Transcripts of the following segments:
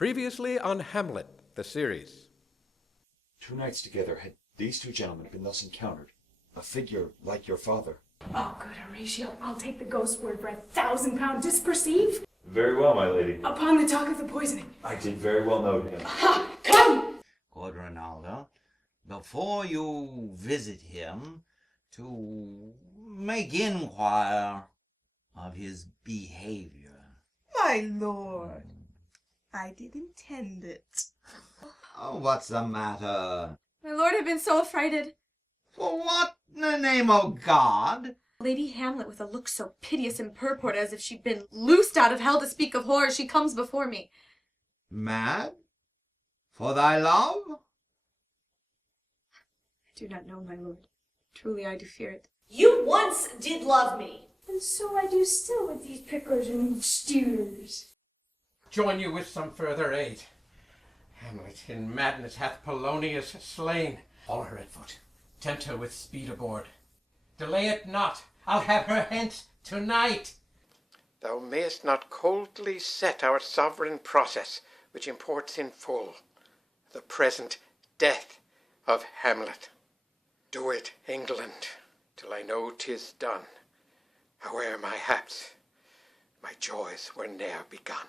Previously on Hamlet, the series. 2 nights together had these 2 gentlemen been thus encountered, a figure like your father. Oh, good Horatio, I'll take the ghost word for 1,000 pound disperceive. Very well, my lady. Upon the talk of the poisoning. I did very well note him. Ha! Come! Good Ronaldo, before you visit him, to make inquire of his behavior. My lord, I did intend it. Oh, what's the matter? My lord had been so affrighted. For what in the name of God? Lady Hamlet, with a look so piteous and purport as if she'd been loosed out of hell to speak of horror, she comes before me. Mad? For thy love? I do not know, my lord. Truly I do fear it. You once did love me. And so I do still with these prickers and steers. Join you with some further aid. Hamlet in madness hath Polonius slain. All her at foot. Tempt her with speed aboard. Delay it not. I'll have her hence tonight. Thou mayest not coldly set our sovereign process, which imports in full the present death of Hamlet. Do it, England, till I know 'tis done. Howe'er my haps, my joys were ne'er begun.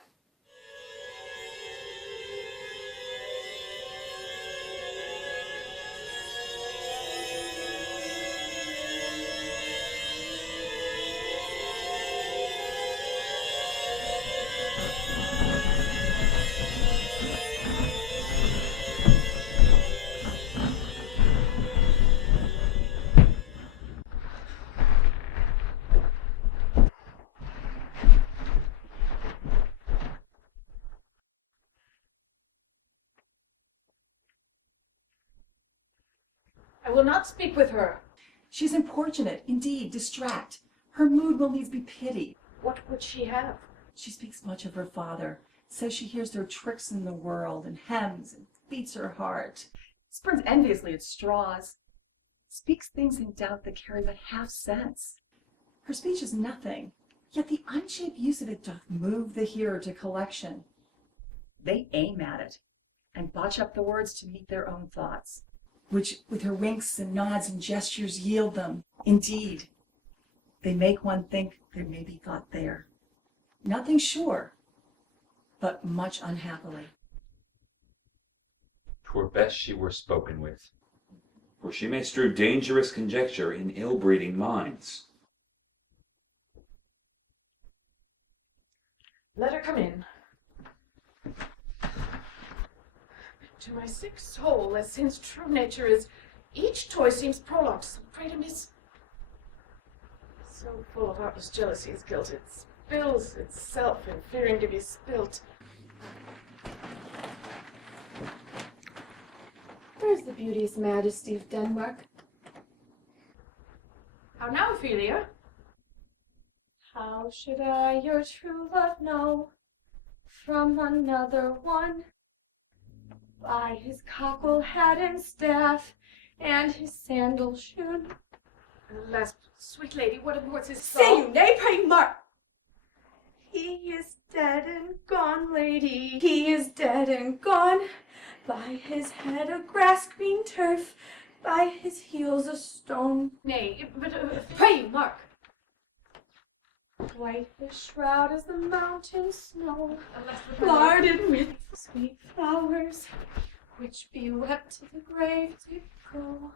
I will not speak with her. She's importunate, indeed, distract. Her mood will needs be pity. What would she have? She speaks much of her father, says she hears their tricks in the world, and hems and beats her heart. Spurns enviously at straws. Speaks things in doubt that carry but half sense. Her speech is nothing, yet the unshaped use of it doth move the hearer to collection. They aim at it, and botch up the words to meet their own thoughts, which with her winks and nods and gestures yield them. Indeed, they make one think there may be thought there. Nothing sure, but much unhappily. 'Twere best she were spoken with, for she may strew dangerous conjecture in ill-breeding minds. Let her come in. To my sick soul, as sin's true nature is, each toy seems prologue to some great amiss. So full of heartless jealousy's guilt, it spills itself in fearing to be spilt. Where's the beauteous majesty of Denmark? How now, Ophelia? How should I your true love know from another one? By his cockle hat and staff, and his sandal shoon. Alas, sweet lady, what imports his Say song? you nay, pray mark! He is dead and gone, lady, he is dead and gone. By his head a grass-green turf, by his heels a stone. Nay, but Pray you mark! White his shroud as the mountain snow, alas, guarded with sweet flowers, which be wept to the grave did go,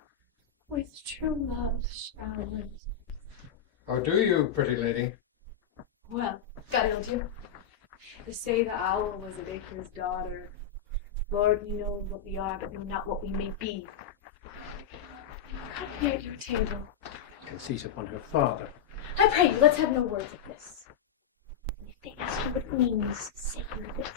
with true love's showers. How do you, pretty lady? Well, got ill dear. They say the owl was a baker's daughter. Lord, we know what we are, but know not what we may be. Come here at your table. Conceit upon her father. I pray you, let's have no words of this. And if they ask you what it means, say you this.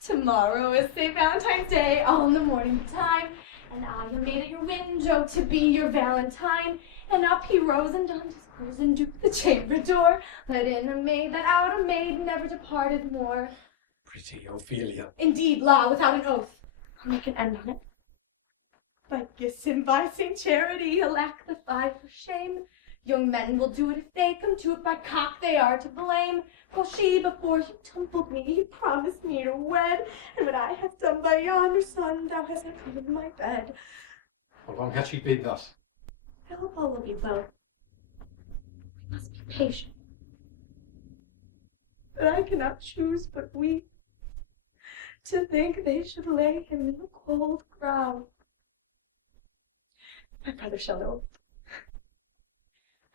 Tomorrow is St. Valentine's Day, all in the morning time, and I am made at your window to be your Valentine. And up he rose and donned his clothes and duked the chamber door. Let in a maid that out a maid never departed more. Pretty Ophelia. Indeed, law, without an oath. I'll make an end on it. But kiss him by St. Charity, alack the fie for shame. Young men will do it if they come to it, by cock they are to blame. For she, before you tumbled me, you promised me to wed, and when I have done by yonder sun, thou hast not come in my bed. How long hath she been thus? I hope all will be well. We must be patient. But I cannot choose but weep, to think they should lay him in the cold ground. My brother shall know.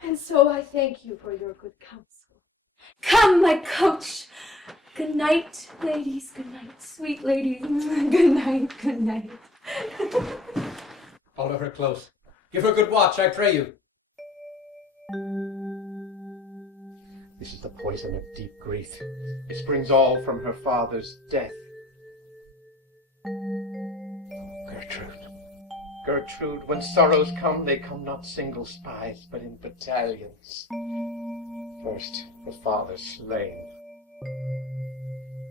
And so I thank you for your good counsel. Come, my coach. Good night, ladies. Good night, sweet ladies. Good night, good night. Follow her close. Give her good watch, I pray you. This is the poison of deep grief. It springs all from her father's death. Gertrude. Gertrude, when sorrows come, they come not single spies, but in battalions. First, the father slain.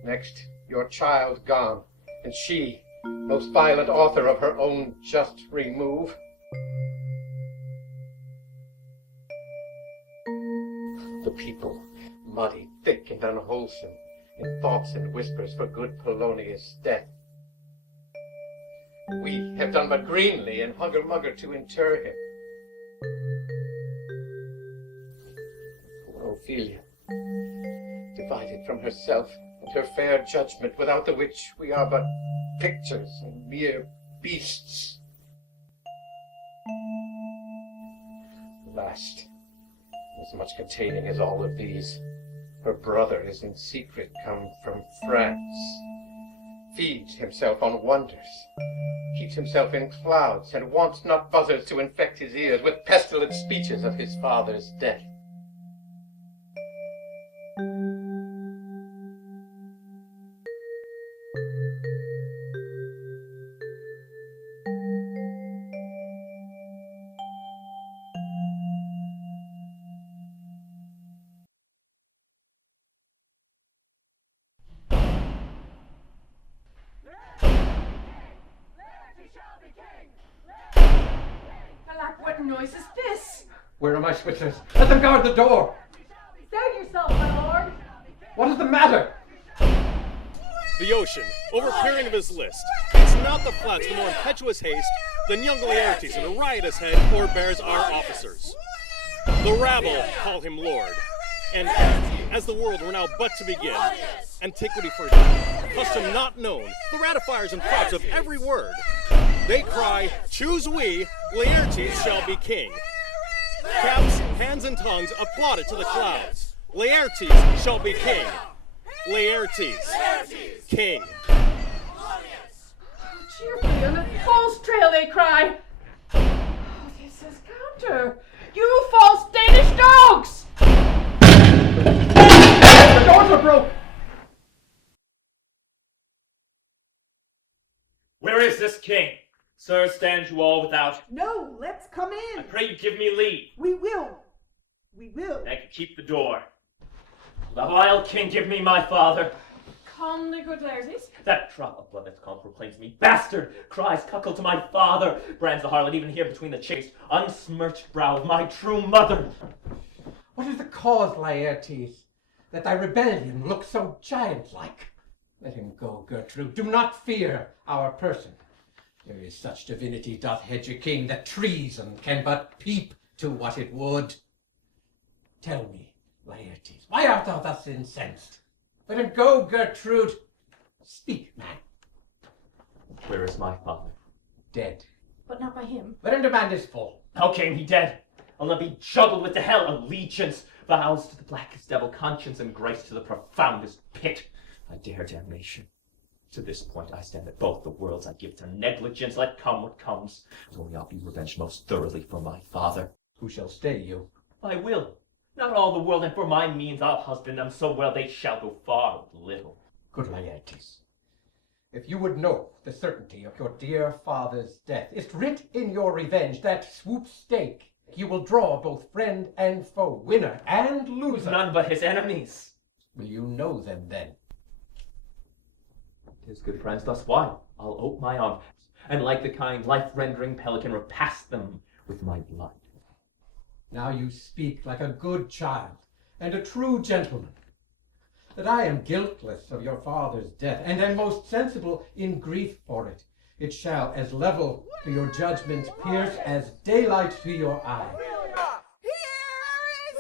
Next, your child gone, and she, most violent author of her own just remove. The people, muddy, thick, and unwholesome, in thoughts and whispers for good Polonius' death. We have done but greenly in hugger-mugger to inter him. Poor Ophelia, divided from herself and her fair judgment, without the which we are but pictures and mere beasts. Last, as much containing as all of these, her brother is in secret come from France, feeds himself on wonders, keeps himself in clouds, and wants not buzzards to infect his ears with pestilent speeches of his father's death. Alack, what noise is this? Where are my Switzers? Let them guard the door! Save yourself, my lord! What is the matter? The ocean, overpeering of his list, it's not the flats the more impetuous haste than young Laertes in a riotous head o'erbears our officers. The rabble call him lord, and as the world were now but to begin, antiquity forgotten, custom not known, the ratifiers and props of every word, they cry, choose we, Laertes shall be king. Caps, hands, and tongues applaud it to the clouds. Laertes shall be king. Laertes, king. Cheerfully on the false trail they cry. Oh, this is counter. You false Danish dogs! The doors are broke! Where is this king? Sir, stand you all without. No, let's come in. I pray you give me leave. We will. We will. I can keep the door. The vile king give me my father. Calmly, good Laertes. That drop of blood that's come proclaims me bastard, cries cuckold to my father, brands the harlot even here between the chaste, unsmirched brow of my true mother. What is the cause, Laertes, that thy rebellion looks so giant-like? Let him go, Gertrude. Do not fear our person. There is such divinity doth hedge a king that treason can but peep to what it would. Tell me, Laertes, why art thou thus incensed? Let him go, Gertrude. Speak, man. Where is my father? Dead. But not by him. Let him demand his full. How came he dead? I'll not be juggled with the hell allegiance, vows to the blackest devil, conscience and grace to the profoundest pit. I dare damnation. To this point I stand that both the worlds I give to negligence, let come what comes. Only I'll be revenged most thoroughly for my father. Who shall stay you? I will. Not all the world, and for my means I'll husband them so well they shall go far with little. Good Laertes, if you would know the certainty of your dear father's death, is't writ in your revenge that swoop stake you will draw both friend and foe, winner and loser. None but his enemies. Will you know them then? 'Tis good friends thus while. I'll ope my arms, and like the kind life-rendering pelican repast them with my blood. Now you speak like a good child and a true gentleman, that I am guiltless of your father's death, and am most sensible in grief for it. It shall, as level to your judgment, pierce as daylight to your eye.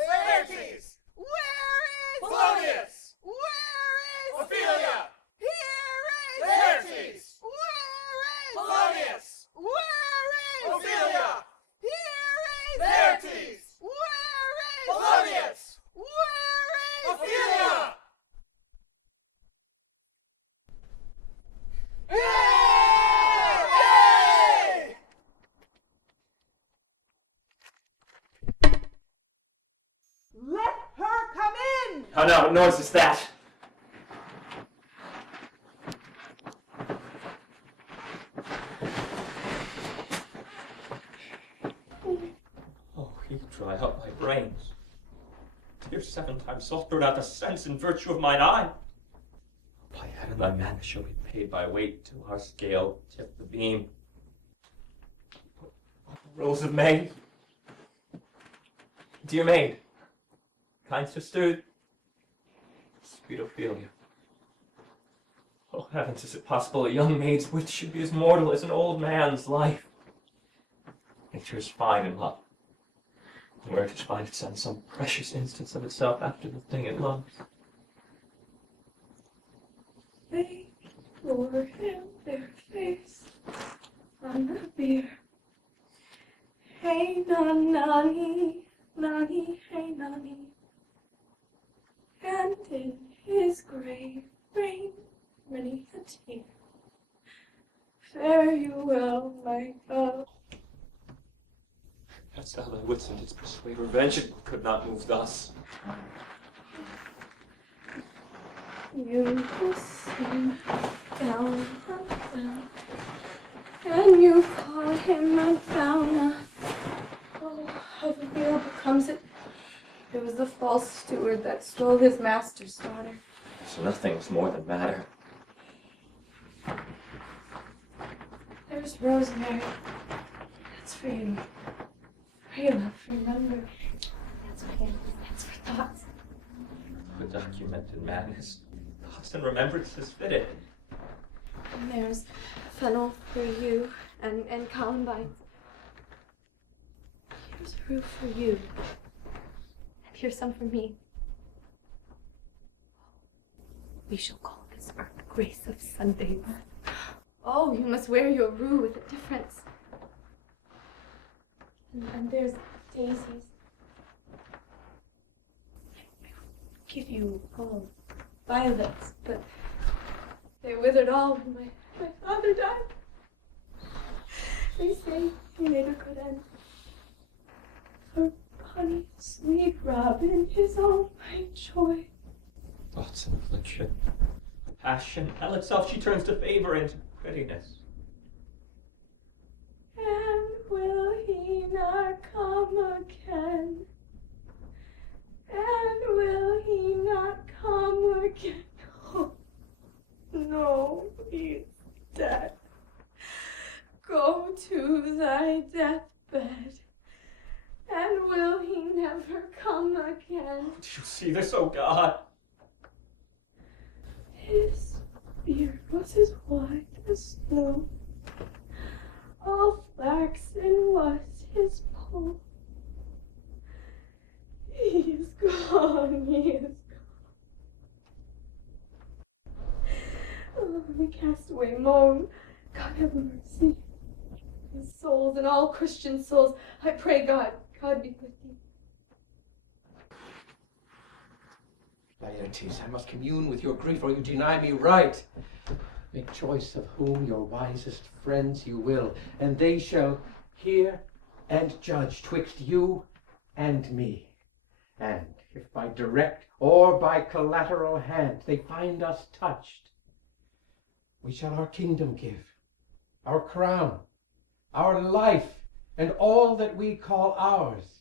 Laertes! Where is Polonius! Where is Ophelia! Here is Laertes! Where is Polonius! Where is Ophelia! Here is Laertes! Where is Polonius! Where is Ophelia! Let her come in! Oh no, what noise is that? Oh, he dry up my brains. Tears 7 times soft brought out the sense and virtue of mine eye. By heaven, thy man shall be paid by weight till our scale tip the beam. Rose of May, dear maid, kind sister, sweet Ophelia. Oh heavens, is it possible a young maid's wit should be as mortal as an old man's life? Nature is fine in love. And where it is fine, it sends some precious instance of itself after the thing it loves. They bore him their face on the bier. Hey nani, nani, hey nani. And in his grave rain many a tear. Fare you well, my God. Hadst thou thy wits and didst persuade revenge, it could not move thus. You sing down, and you call him a downer. Oh, how the veil becomes it. It was the false steward that stole his master's daughter. So nothing's more than matter. There's rosemary. That's for you. Pray, love, remember. That's for him. That's for thoughts. For documented madness, thoughts and remembrances fitted. And there's fennel for you, and columbines. Here's a roof for you. And here's some for me. We shall call this our grace of Sunday. Oh, you must wear your rue with a difference. And there's daisies. I would give you violets, but they withered all when my father died. They say he made a good end. For honey, sweet Robin is all my joy. Thoughts and affliction, passion, hell itself she turns to favor and to prettiness. And will he not come again? And will he not come again? Oh, no, he's dead. Go to thy deathbed. And will he never come again? Do you see this, O God? His beard was as white as snow. All flaxen was his poll. He is gone, he is gone. Oh, the castaway moan. God have mercy. His souls and all Christian souls, I pray God be with thee. Laertes, I must commune with your grief, or you deny me right. Make choice of whom your wisest friends you will, and they shall hear and judge twixt you and me. And if by direct or by collateral hand they find us touched, we shall our kingdom give, our crown, our life, and all that we call ours,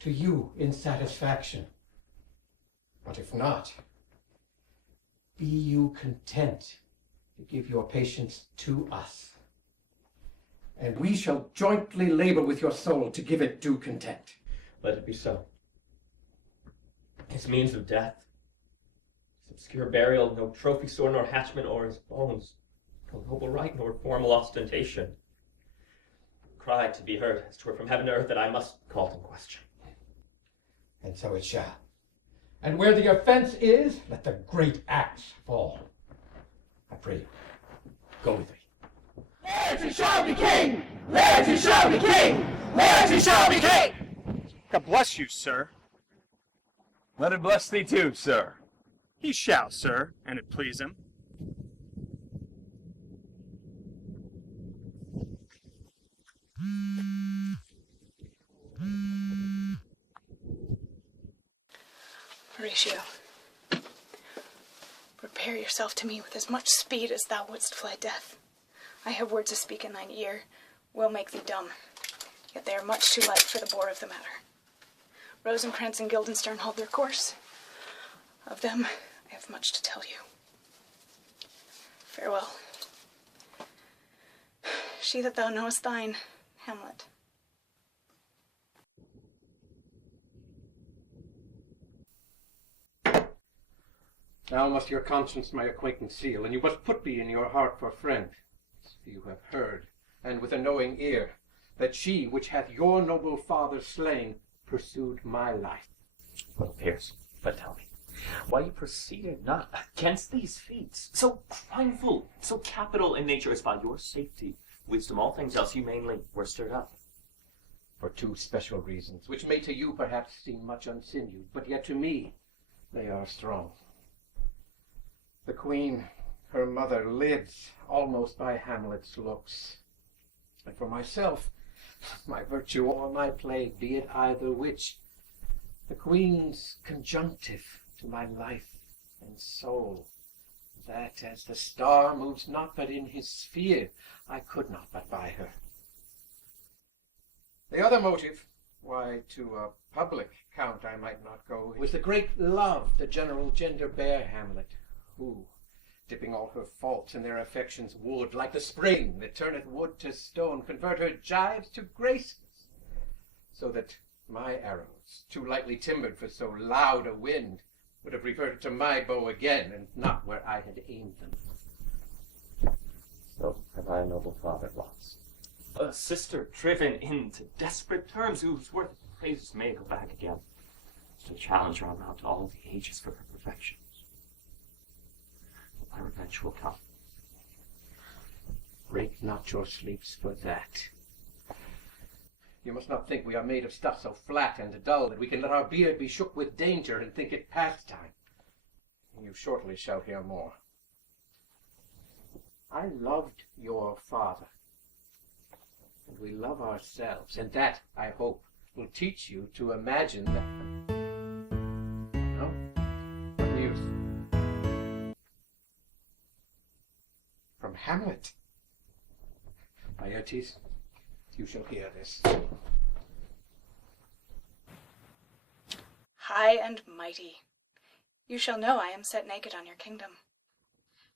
to you in satisfaction. But if not, be you content to give your patience to us, and we shall jointly labor with your soul to give it due content. Let it be so. His means of death, his obscure burial, no trophy sword nor hatchment o'er his bones, no noble rite nor formal ostentation. Cry to be heard, as 'twere from heaven to earth, that I must call it in question. And so it shall. And where the offense is, let the great axe fall. I pray you, go with me. Laertes shall be king! Laertes shall be king! Laertes shall be king! God bless you, sir. Let it bless thee too, sir. He shall, sir, and it please him. Horatio, prepare yourself to meet with as much speed as thou wouldst fly death. I have words to speak in thine ear, will make thee dumb, yet they are much too light for the bore of the matter. Rosencrantz and Guildenstern hold their course. Of them I have much to tell you. Farewell. She that thou knowest thine, Hamlet. Now must your conscience my acquaintance seal, and you must put me in your heart for friend. You have heard, and with a knowing ear, that she which hath your noble father slain pursued my life. Well, Pierce, but tell me, why you proceeded not against these feats, so crimeful, so capital in nature, as by your safety, wisdom, all things else humanely were stirred up? For two special reasons, which may to you perhaps seem much unsinewed, but yet to me they are strong. The queen, her mother, lives almost by Hamlet's looks. And for myself, my virtue or my plague, be it either which, the queen's conjunctive to my life and soul, that as the star moves not but in his sphere, I could not but by her. The other motive, why to a public count I might not go, was the great love the general gender bear Hamlet, who, dipping all her faults in their affections, would, like the spring that turneth wood to stone, convert her gibes to graces, so that my arrows, too lightly timbered for so loud a wind, would have reverted to my bow again, and not where I had aimed them. So have I a noble father lost, a sister driven into desperate terms, whose worth praises may go back again, to challenge her around to all the ages for her perfections. My revenge will come. Break not your sleeps for that. You must not think we are made of stuff so flat and dull that we can let our beard be shook with danger and think it pastime. You shortly shall hear more. I loved your father, and we love ourselves, and that, I hope, will teach you to imagine that... No? What news? From Hamlet. Laertes, you shall hear this. High and mighty, you shall know I am set naked on your kingdom.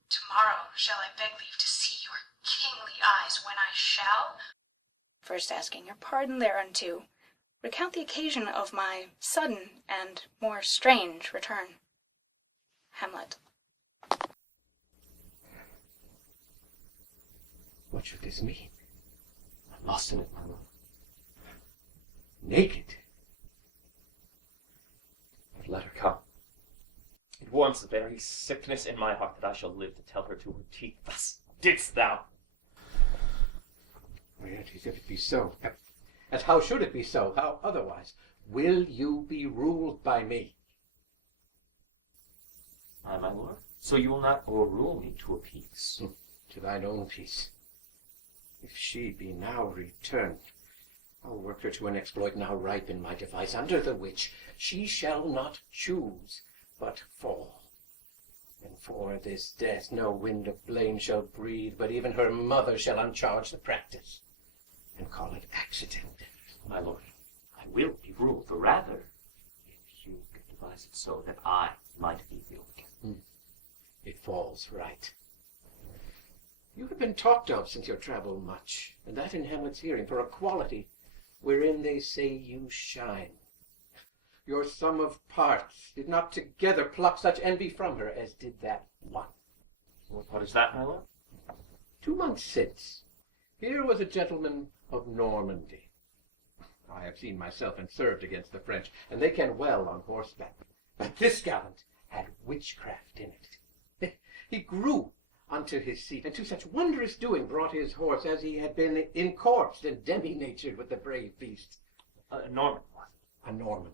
Tomorrow shall I beg leave to see your kingly eyes, when I shall, first asking your pardon thereunto, recount the occasion of my sudden and more strange return. Hamlet. What should this mean? I'm lost in it, my lord. Naked? But let her come. It warms the very sickness in my heart that I shall live to tell her to her teeth, thus didst thou. Laertes, if it be so, as how should it be so? How otherwise? Will you be ruled by me? Aye, my lord. So you will not overrule me to a peace. To thine own peace. If she be now returned, I'll work her to an exploit now ripe in my device, under the which she shall not choose but fall. And for this death no wind of blame shall breathe, but even her mother shall uncharge the practice, and call it accident. My lord, I will be ruled, the rather, if you could devise it so that I might be the overcome. It falls right. You have been talked of since your travel much, and that in Hamlet's hearing, for a quality wherein they say you shine. Your sum of parts did not together pluck such envy from her as did that one. What is that, my lord? 2 months since, here was a gentleman of Normandy. I have seen myself and served against the French, and they can well on horseback. But this gallant had witchcraft in it. He grew unto his seat, and to such wondrous doing brought his horse as he had been incorpsed and demi-natured with the brave beast. A Norman, what? A Norman.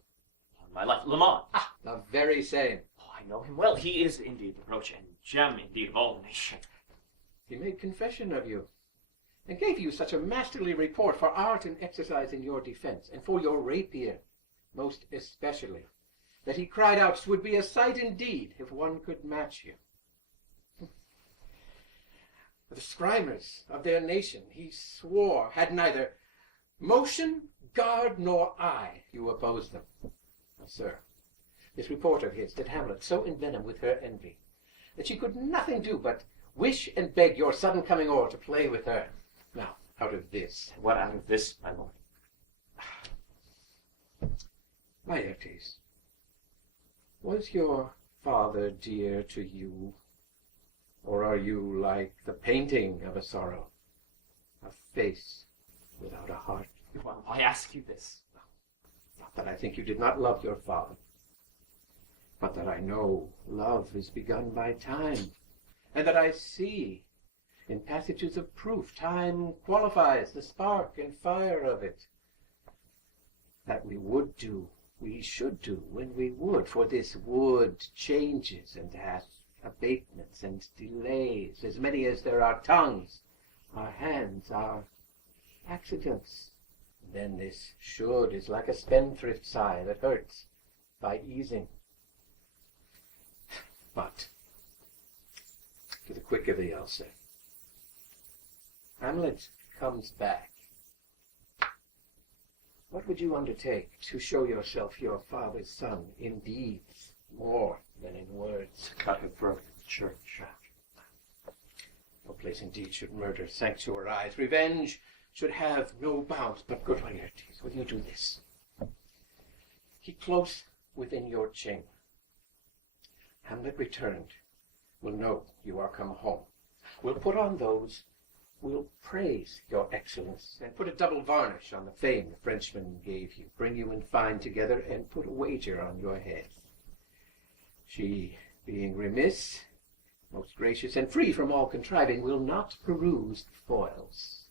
My life, Lamont. Ah, the very same. Oh, I know him well. He is indeed the reproach and gem indeed of all the nation. He made confession of you, and gave you such a masterly report for art and exercise in your defense, and for your rapier, most especially, that he cried out 'twould be a sight indeed if one could match you. The scrimmers of their nation, he swore, had neither motion, guard, nor eye. You opposed them. Now, sir, this report of his did Hamlet so envenom with her envy that she could nothing do but wish and beg your sudden coming o'er to play with her. Now, out of this. What out of this, my lord? Laertes, was your father dear to you, or are you like the painting of a sorrow, a face without a heart? Why ask you this? Not that I think you did not love your father, but that I know love is begun by time, and that I see, in passages of proof, time qualifies the spark and fire of it. That we would do, we should do when we would, for this wood changes and hath abatements and delays, as many as there are tongues, our hands, our accidents. Then this should is like a spendthrift sigh that hurts by easing. But to the quick of the Elsa, Hamlet comes back. What would you undertake to show yourself your father's son in deeds more than in words? Cut her throat in the church. No place indeed should murder sanctuarize. Revenge should have no bounds. But good Laertes, will you do this? Keep close within your chamber. Hamlet returned will know you are come home. We'll put on those. We'll praise your excellence, and put a double varnish on the fame the Frenchman gave you, bring you in fine together, and put a wager on your head. She, being remiss, most gracious, and free from all contriving, will not peruse the foils,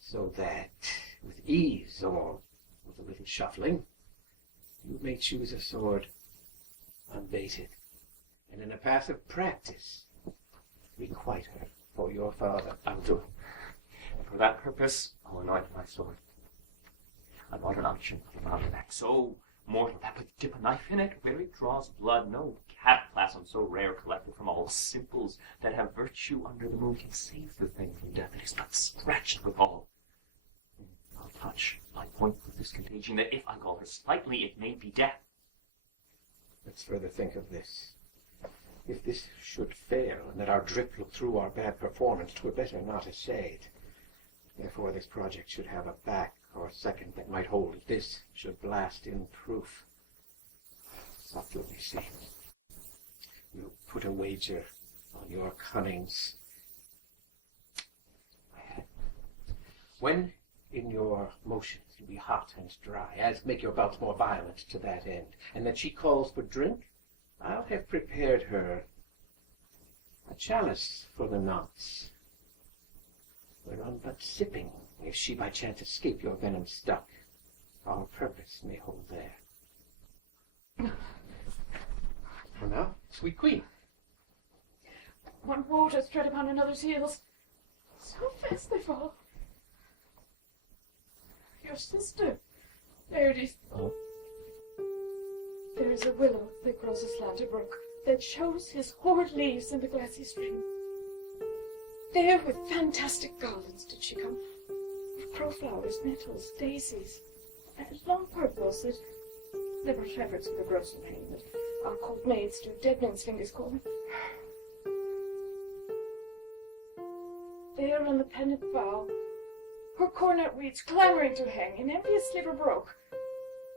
so that, with ease, or with a little shuffling, you may choose a sword unbaited, and in a passive practice requite her for your father. I'll do it. And for that purpose, I'll anoint my sword. I bought an unction of a mountebank so mortal that would dip a knife in it where it draws blood. No cataplasm so rare collected from all simples that have virtue under the moon can save the thing from death. It is but scratched withal. I'll touch my point with this contagion, that if I call her slightly, it may be death. Let's further think of this. If this should fail, and that our drip look through our bad performance, 'twere better not essayed. Therefore this project should have a back or second that might hold, if this should blast in proof. Soft let me see. We'll put a wager on your cunnings. When in your motions you be hot and dry, as make your bouts more violent to that end, and that she calls for drink, I'll have prepared her a chalice for the nonce, whereon but sipping, if she by chance escape your venom stuck, our purpose may hold there. For now, sweet queen. One waters tread upon another's heels. So fast they fall. Your sister, Laertes. There is a willow that grows aslant a brook, that shows his hoard leaves in the glassy stream. There with fantastic garlands did she come, of crowflowers, nettles, daisies, and long purples that never shepherds with a grosser pain, that our cold maids do dead men's fingers call them. There on the pennant bough, her cornet weeds clamoring to hang, and envious sliver broke,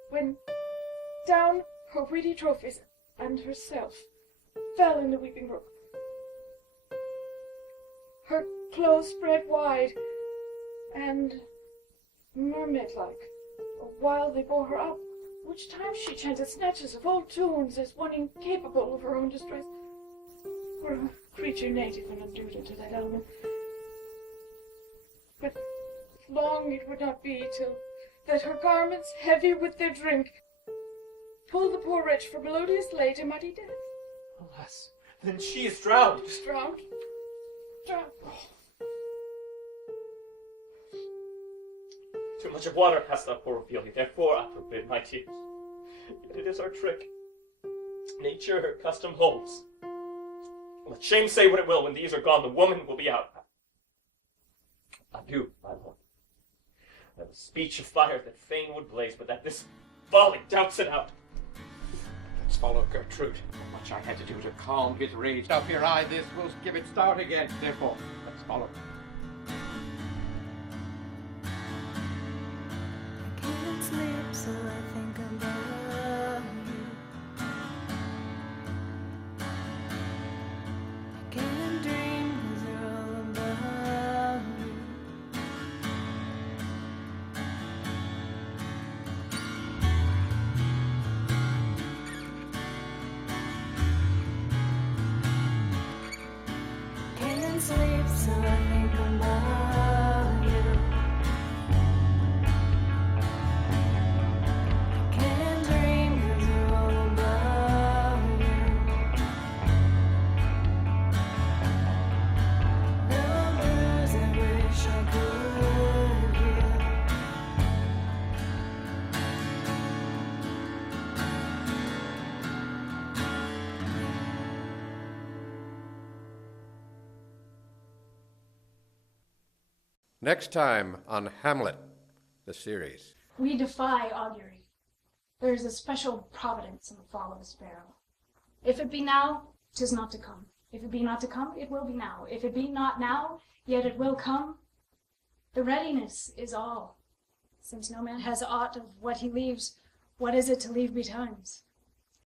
when down her witty trophies and herself fell in the weeping brook. Her clothes spread wide, and mermaid-like, while they bore her up, which time she chanted snatches of old tunes as one incapable of her own distress, for a creature native and undued to that element. But long it would not be till that her garments, heavy with their drink, pulled the poor wretch from melodious lay to muddy death. Alas, then she is drowned. Drowned? Drowned. Too much of water hast thou, poor Ophelia, therefore I forbid my tears. Yet it is our trick. Nature her custom holds. Let shame say what it will, when these are gone, the woman will be out. Adieu, my lord. I have a speech of fire that fain would blaze, but that this folly doubts it out. Let's follow Gertrude. How much I had to do to calm his rage. Now fear I this will give it start again. Therefore, let's follow. I can't sleep, so I think about you. I can't dream, 'cause they're all about you. Can't sleep, so I think about you. Can't dream, 'cause they're all about you. There are blues I wish I could hear. Next time on Hamlet, the series. We defy augury. There is a special providence in the fall of a sparrow. If it be now, 'tis not to come. If it be not to come, it will be now. If it be not now, yet it will come. The readiness is all. Since no man has aught of what he leaves, what is it to leave betimes?